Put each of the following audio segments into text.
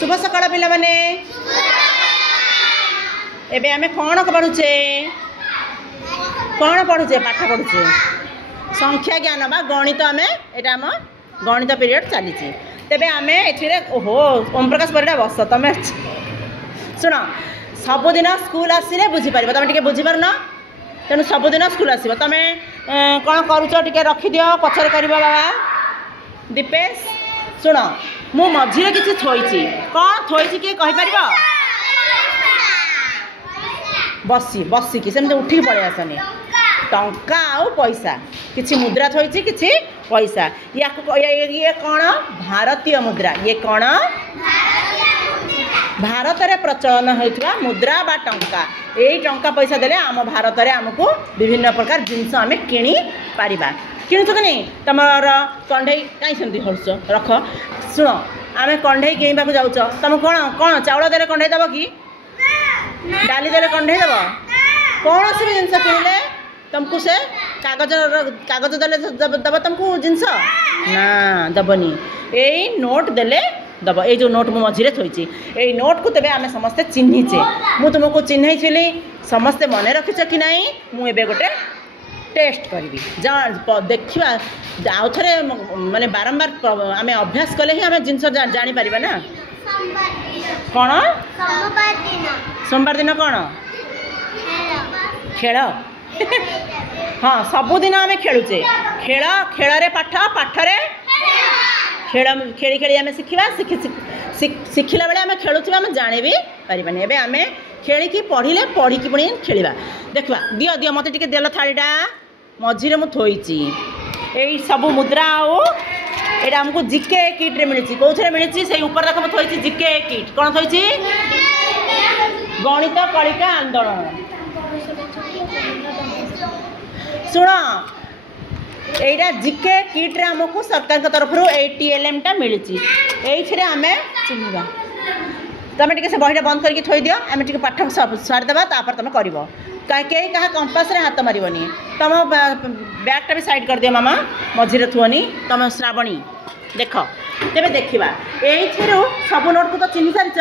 शुभ सकाळ पिला माने एबे आमे कोन पढुचे पाठ पढुचे संख्या ज्ञान बा गणित आमे एटा हम गणित पीरियड चली तेबे आमे एथिरे ओहो ओम प्रकाश परिडा बस तमे सुन सबुदिन स्कूल आसिले बुझी पारिबो तमे टिके बुझी पारना तेणु सबुदिन स्कूल आसिबो तमे कोन करूचो टिके रखि दियो पछर करबो बाबा दीपेश सुन मु मझिरे किछि थोइछि कोन थोइछि के कहि पारिबो बसी बसी कि सेमते उठी पड़े आसनी टंका आउ पैसा किछि मुद्रा थोइछि किछि पैसा ये कौन भारतीय मुद्रा ये कौन भारत रे प्रचलन होइथवा मुद्रा बा टंका एई टंका पैसा देले आम भारत रे हमकु विभिन्न प्रकार जिंस आमे किनी पारिबा किणुछ कि नहीं तमर कंढई काई सेमती हरस रख सुन आमे कंढई किनिबा को जाउछ तम कोन कोन चावल देले कंढई दब कि डाली देले कंढई दब कौन सी जिनस किणिले तुमको से कागज कागज देले दब तुमको जिनस ना दबनी एई नोट देले दब ए जो नोट मु मझिरे थोइछि एई नोट को तबे आमे समस्ते चिन्हिचे मु तुमको चिन्है छिली समस्ते मने रखिछ कि नाही मु एबे गोटे टेस्ट करबी जा देखिबा आउ थरे माने बारंबार आमे अभ्यास कले ही आमे जिनस जानि परिबा ना कोन सोमवार दिन कोन खेल हाँ सबुदिन आमे खेलुचे खेल खेल रे पाठ पाठ रे खेल खेली खेली आमे शिखिबा शिखिला बेले आमे खेलुथिबा आमे जाने भी परिबानी एबे आमे खेलिकी पढ़िले पढ़िकी पुणी खेलिबा देखबा दियो दियो मते टिके देलो थाळीटा मझिरे मु थोइची एई सब मुद्रा आउ एटा हमको जीके किट रे मिलिची कोथरे मिलिची सेई ऊपर देखो मु थोइची जीके किट कोन थोइची गणित कलिका आंदोलन सुन एटा जीके किट रे हमको सरकार के तरफ रु 80 टा मिलिची एइथिरे आमे चिन्हिबा तमे टिके से बहिटा बंद करके थोइ दियो आमे टिके पाठ सार देबा तापर तमे करबो कई कहा कंपास रे हाथ मारिबनी तम बैग टा भी साइड कर दियो मामा मझिरे थुअनी तम श्रावणी देख तेबे देखिबा एइथिरो सब नोट को तो चिन्हि सारिछ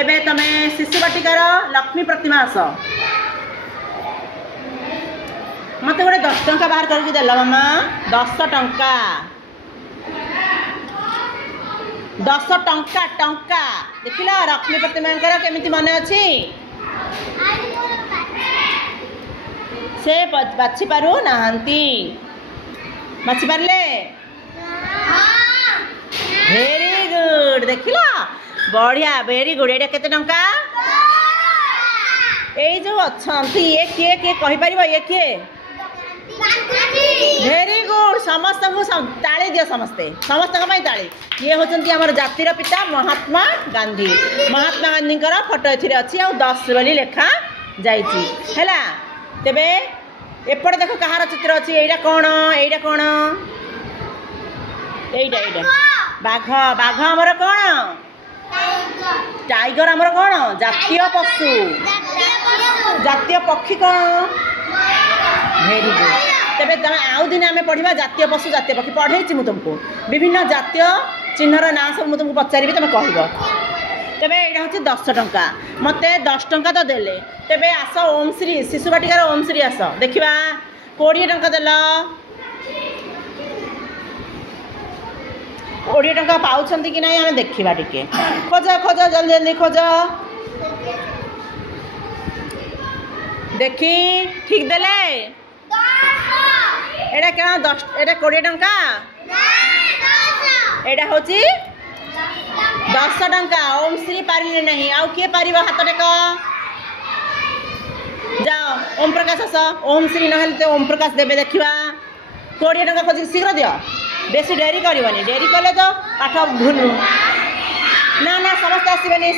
एबे तमे शिशु बाटिकार लक्ष्मी प्रतिमा आस मत गोटे 10 टंका बाहर करके देल मामा 10 टंका 10 टंका टंका देखिला लक्ष्मी प्रतिमा केमिति मने अछि से बाछि पारु नाहंती बाछि पारले वेरी गुड देखिला बढ़िया वेरी गुड एटा केते टंका ए जो अछंती ये के कहि परिबो ये के वेरी गुड समस्त को ताली दियो समस्ते समस्त को ताली ये होचंती हमर जातिर पिता महात्मा गांधी फोटो एथिरे अछि आ 10 बोली लेखा जाईची हैला तेबे एपटे देखो कहार चित्र अछि एइडा कोन एइडा बाघ बाघ हमर कोन टाइगर हमर कोन जातीय पशु जातीय पक्षी कोन वेरी गुड तेबे तमे आउ दिन आमे पढिबा जातीय पशु जातीय पक्षी पढैछि मु तुमको विभिन्न जातीय चिन्हर ना सब मु तुमको पचारिबि तमे कहबो तेबे एटा होछि 10 टंका मते 10 टंका तो देले तेबे आस ओम श्री शिशु बाटिकार ओम श्री आस देखिबा 20 टंका देला 20 टंका पाउछंती कि नाही हमें देखिबा टिके खोज खोज जल्दी जल्दी खोज देखी ठीक देले एटा केना 10 एटा 20 टंका एटा होछि 10 टंका ओम श्री पारिले नहीं आउ किए पारिबा हाथ टेक जाओ ओम प्रकाश आस ओम श्री नहले तो ओम प्रकाश देबे देखिबा 20 टंका खोज शीघ्र दियो बेसी डेरी करबनी डेरी कले तो पाठ भूल ना ना समस्त आसीबनी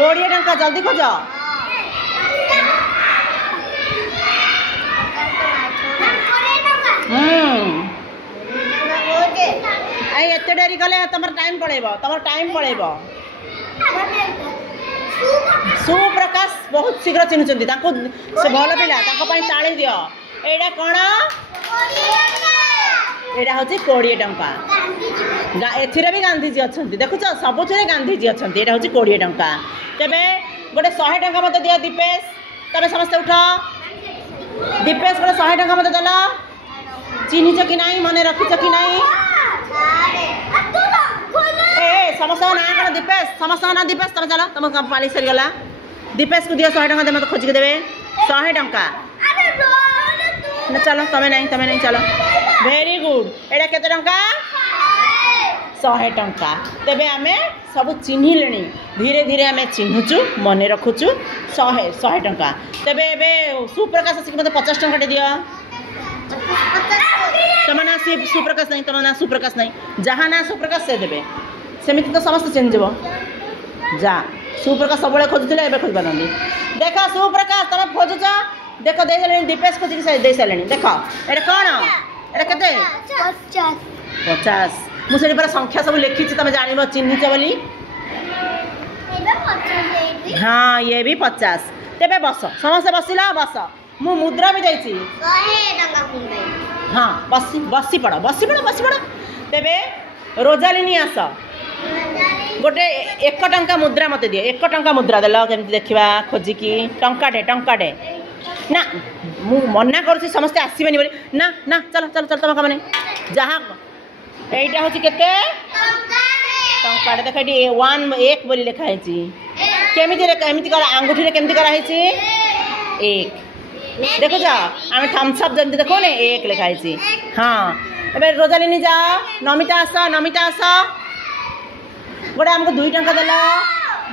20 टंका जल्दी खोज आई एते डेरी कले तमर टाइम पळेबो सुप्रकाश बहुत शीघ्र चिन्हुचंती ताको से भल पिला ताको पई ताळी दियो एडा कोन एटा हूँ 20 टंका एथिरे भी गांधीजी अच्छा देखुच सबुथिरे गांधीजी अच्छा एटा हूँ 20 टंका तेबे गोटे 100 टंका मत दियो दीपेश तबे समस्ते उठ दीपेश गोटे 100 टंका मत दल चिन्हिच कि नहीं मन रखिच कि नहीं ए समस्त ना कौन दीपेश समस्त ना दीपेश तुम चलो तुम पाली सरीगला दीपेश को दियो 100 टंका दे मत खोजिक देवे 100 टंका चलो तमें नहीं चलो वेरी गुड एटा केते टंका 100 टंका तेबे आमे सब चिन्हिले धीरे धीरे आमे चिन्हुचु मन रखुचु 100 टंका तेबे एबे सुप्रकाश आसिक मत 50 टंका दियो तुम ना सुप्रकाश नहीं तुम ना सुप्रकाश नहीं जहाँ ना सुप्रकाश से देवे सेमिति तो समस्त चिन्ह जीव जा सुप्रकाश सब खोजुले एवं खोज पार देख सुप्रकाश तुम खोजुच देख दे सारे दीपेश खोजिक दे सारे देख एटा कौन एटा 50 मुझे पूरा संख्या सब लिखी तुम जान चिन्हिच बोली हाँ ये भी 50 तेबे बस समस्त बसिला बस मु मुद्रा भी जाइए हाँ बसी पड़ तेबे रोजालिनी आस गोटे 1 टंका मुद्रा मत दिए 1 टंका मुद्रा देल केमती देखा खोजिकी टंकाटे ना मु मना करुँच समस्ते आसबेनि बोली ना ना चलो चलो चलो तुम कम नहीं जहाँ এইটা হচ্ছে কেতে টঙ্কাটা দেখ এটি 1 বলি লেখা হয়েছি কেমিতি লেখা এমিতি করা আঙ্গুঠিরে কেমিতি করা হয়েছে 1 দেখো যা আমি থামস আপ যেমতি দেখো না 1 লেখা হয়েছে হ্যাঁ এবার রোজালিনী যাও নমিতা আস গোটে আমাকে 2 টঙ্কা দেল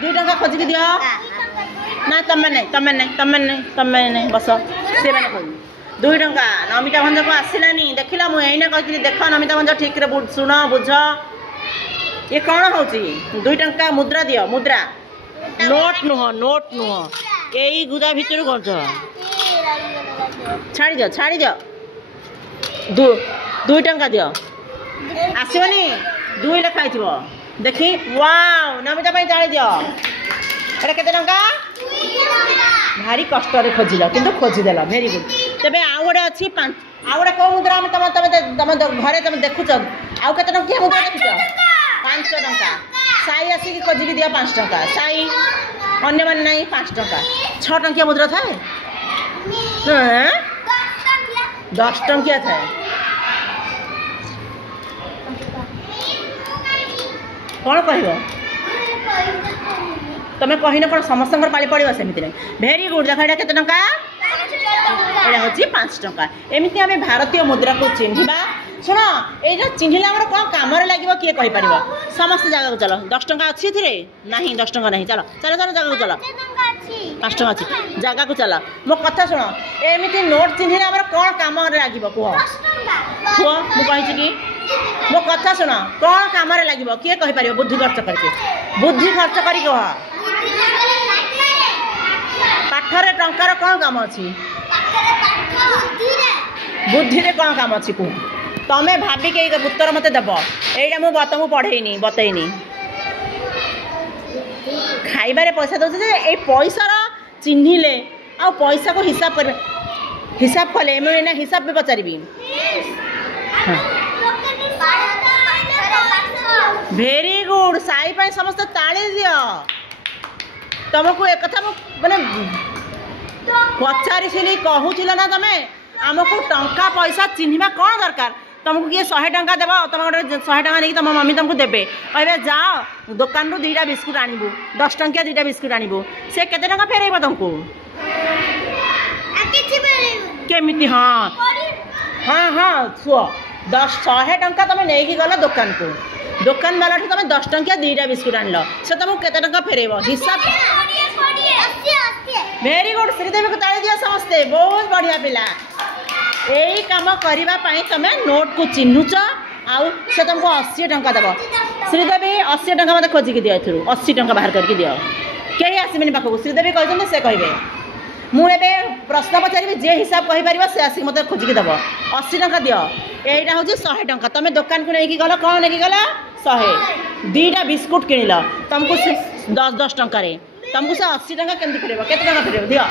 2 টঙ্কা খোঁজিকি দিও না তমে নাই বস সে মানে কই 2 टंका नमिता भंज को आसलानी देखला मुझे कहती देख नमिता भंज ठीक रे शुण बुझ ये कौन हूँ 2 टंका मुद्रा दियो मुद्रा नोट नुह यही गुदा भितर कर छाड़ी दियो 2 टंका दियो आसबनी 2 लिखाई थो देखी वाओ नमिता जाड़ी दियो एटा केते टंका भारी कष्ट खोजिल कि खोजिदेल भेरी गुड तेबे आउ गोटे अच्छी आउ गोटे कौ मुद्रा तुम घरे तुम देखुच आउ के मुद्रा देखुच 5 टंका साई आसिक खोजिक दिया 5 टंका साई अन्य मान नहीं 5 टंका 6 टंकिया मुद्रा थाए 10 टंकिया थाए कौन कह तुम्हें कहन कौन समस्त पाली पड़ा सेमती नहीं भेरी गुड देख यहाँ केते टंका एटा हूँ 5 टंका एमती आम भारतीय मुद्रा को चिन्हवा शुण ये चिन्हले आम कौन कम लगे किए कहीपर समस्त जगह को चलो 10 टंका अच्छी थी ना 10 टंका नहीं चलो चलो चलो जगह को चलो 5 टंका अच्छी जगह को चलो मो कथा शुण एमती नोट चिन्हले आम कौन कम लगे कह मुझे कि मो कथा शुण कौन कम लगे किए कहीपर बुद्धि खर्च करके कह पाठरे टंकार कौन काम अच्छी बुद्धि रे कौन काम अच्छी कह तमें भाविक उत्तर मत देव यहीटा मुझे तुमको पढ़ेनी बतईनी खाइबारे पैसा दौर ये पैसार चिन्हिले आ पैसा को हिसाब कले मुझे हिसाब भी पचारि भेरी गुड साई पाई समस्त ताली दियो तुमको एक कथा माने पचारि कहूल ना तुम आमको टंका पैसा चिन्हवा कौन दरकार तुमको किए 100 टंका देव तुम गोटे 100 टंका नहीं तुम मम्मी तुमको देवे कहे जाओ दुकान रू 2टा बिस्कुट आणबू 10 टंकिया 2टा बिस्कुट आणबू से केते टंका फेरेब तुमको केमिति हाँ हाँ हाँ शुआ 100 टंका तुम नहीं गल दुकान को दुकान वाला तुम 10 टंकिया 2टा बिस्कुट आनल से तुमको केते टंका फेरेब हिसाब वेरी गुड श्रीदेवी को ताली दिया समस्ते बहुत बढ़िया पिला यही कम करने तुम नोट को चिन्हुच आउ से तुमको 80 टंका देव श्रीदेवी 80 टंका मत खोजिक दियो 80 टंका बाहर करके दियो कहीं आसबेनि पाखक श्रीदेवी कहते से कहे मुझे प्रश्न पचारि जे हिसाब कहीपर से आसिक मत खोजिक देव 80 टंका दियो यहीटा हूँ 100 टंका तुम दुकान को लेकिन गल कौन लेकिन गल 100 2टा बिस्कुट किणिल तुमको 10 टंका तुमको से 80 टंका केमती फेर के टंका फेर दियो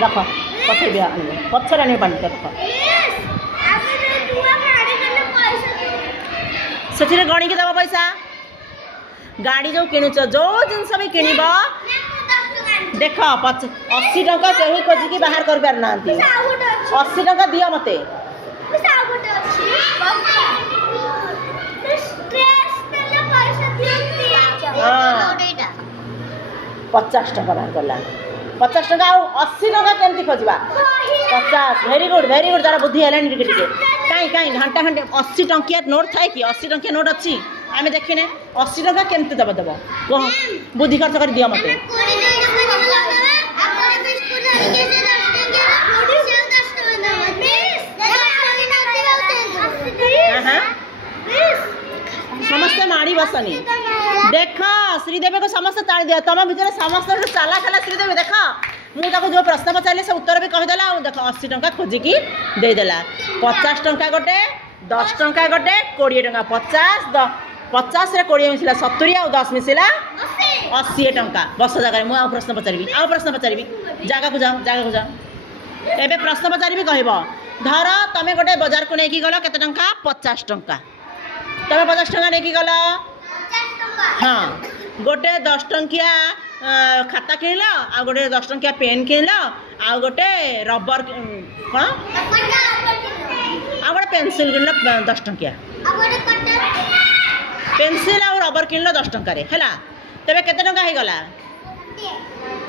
रख पछे दिया पछर आने पानी रख से गणी की दब पैसा गाड़ी जो किणुच जो जिनस भी किण देख 80 टंका कहीं खोजिकी बाहर कर पार ना 80 टंका दियो मते हाँ 50 टंका बाहर करला 50 टंका आउ 80 टंका केमती खोजबा 50 वेरी गुड तारा बुद्धि हेलानी टिके टिके काई काई घंटा घंटे 80 टंकिया नोट थाए कि 80 टंकिया नोट अच्छी आमे देखिने 80 टंका केमती दब कह बुद्धि खर्च कर दियो मते समस्त माड़ी बसनी देख श्रीदेवी को समस्त ताली दिया तुम भर समस्त चाला खेला श्रीदेवी देख मुझे जो प्रश्न पचारे से उत्तर भी कहीदेला देख 80 टंका खोजिकी देदेला 50 टंका गोटे 10 टंका गोटे 20 टंका 50 रे 20 मिसला 70 आ 10 मिसला 80 टंका बस जगह मुझे प्रश्न पचारि जगह को जाओ एबे प्रश्न पचारि कहब धर तुम गोटे बाजार को लेकिन गल केते टंका 50 टंका तुम 50 टंका लेकिन गल हाँ गोटे 10 टंकिया खाता किणल आ गोटे 10 टंकिया पेन किणल आ गोटे रबर कौन आ गोटे पेनसिल किणल 10 टंकिया पेनसिल आ रबर किणल 10 टंका है तेरे केते टंका हो गला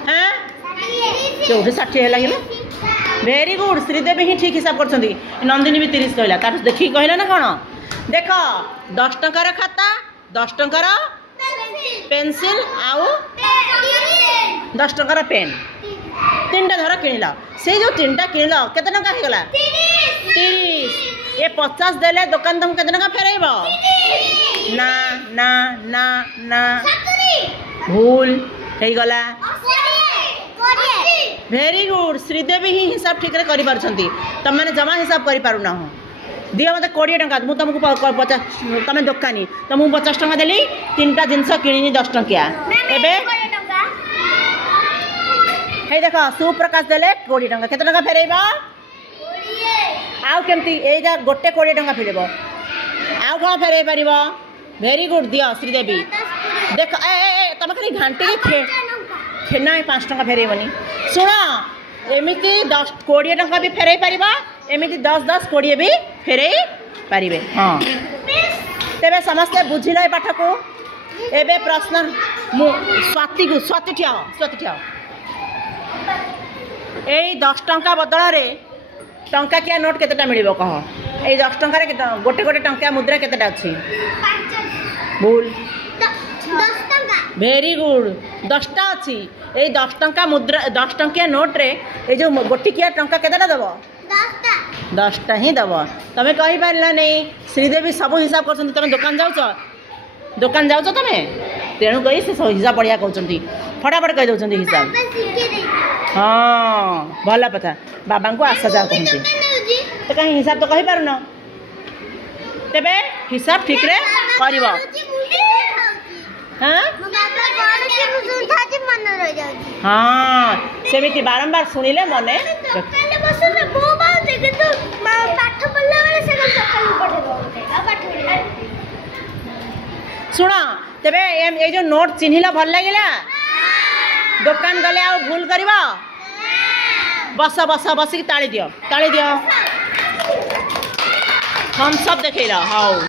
हाँ जो 60 है लगे वेरी गुड श्रीदेवी ही ठीक हिसाब कर नंदिनी भी 30 कहला तार देखिए कहला ना कौन देख 10 टंकार खाता 10 टंकार पेनसिल आउ 10 टंकार पेन 3टा धर किणल से जो 3टा किणल केते टंका हो गला 30 ये 50 देले दुकान तुम केते टंका फेरैब ना ना ना ना भूल हो गला वेरी गुड श्रीदेवी ही हिसाब ठीक कर तुम मैंने जमा हिसाब कर पारुना हो दियो मत 20 टंका मुझे तुमको 50 तुम दुकानी तुमको 50 टंका देली 3टा जिनस किणी 10 टंकिया हे देख सुप्रकाश देले 20 टंका केते टंका फेरैब आउ केमती एजा गोटे 20 टंका फेरब आउ कौन फेरई पार वेरी गुड दियो श्रीदेवी देख ए तुम खाली घाटी खेना 5 टंका फेरईबनी शुण एमती 10-20 टंका भी फेरई पार एमती 10-10 20 भी फेरई पारे हाँ तेरे समस्ते बुझिल ए पाठ को एबे प्रश्न स्वाति ठिया यही 10 टंका बदल टंका किया नोट केतेटा मिलिबो कह ए 10 टंका गोटे गोटे टंका मुद्रा केतेटा अच्छी भूल 10 टंका वेरी गुड 10टा अच्छी ए 10 टंका मुद्रा 10 टंकिया नोट रे ए जो गोटिकिया टंका केतेटा दबो 10टा ही दब तमें कही पारा नहीं श्रीदेवी सब हिसाब कर तुम दुकान जाऊच तुम तेणुक से सब हिसाब बढ़िया कहते फटाफट कही दौरान हिसाब हाँ भल कथा बाबा को आशा जाओ कहते तो कहीं हिसाब तो कही पारुन तेबे हिसाब ठीक रे कर हाँ सेमिति बारंबार शुणिले मने शुण तेबे ये जो नोट चिन्हिला भल लगिला दुकान गले आ भूल कर बस बस बसिक ताली दियो थम्स अप देखैला हाउ।